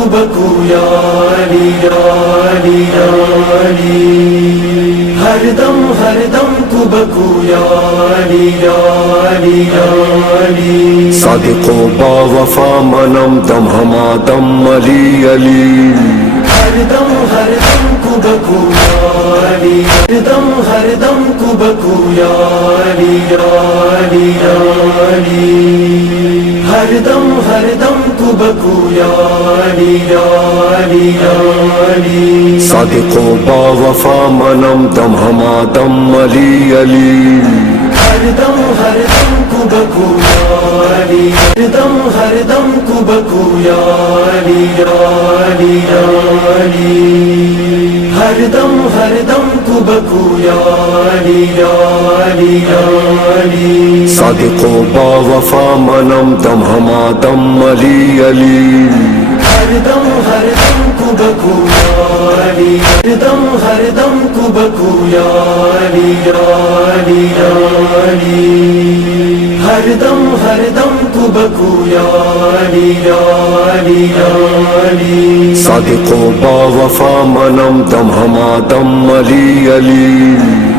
کو بکو یا علی یا علی یا علی، ہر دم کو بکو یا علی یا علی یا علی، صادق و با وفا منم دم ہما دم علی علی، ہر دم کو بکو یا علی، ہر دم کو بکو یا علی یا علی یا علی، ہر دم کو بکو یا علی یا علی یا علی، صادق و با وفا منم دم ہما دم علی علی، ہر دم کو بکو یا علی، ہر دم کو بکو یا علی یا علی یا علی، ہر دم کو بکو یا علی یا علی یا علی، صادق و با وفا منم دم ہما دم علی علی، ہر دم کو بکو یا علی، ہر دم کو بکو یا علی یا علی یا علی، ہر دم کو بکو یا علی یا علی یا علی، صادق و با وفا منم دم ہما دم علی علی۔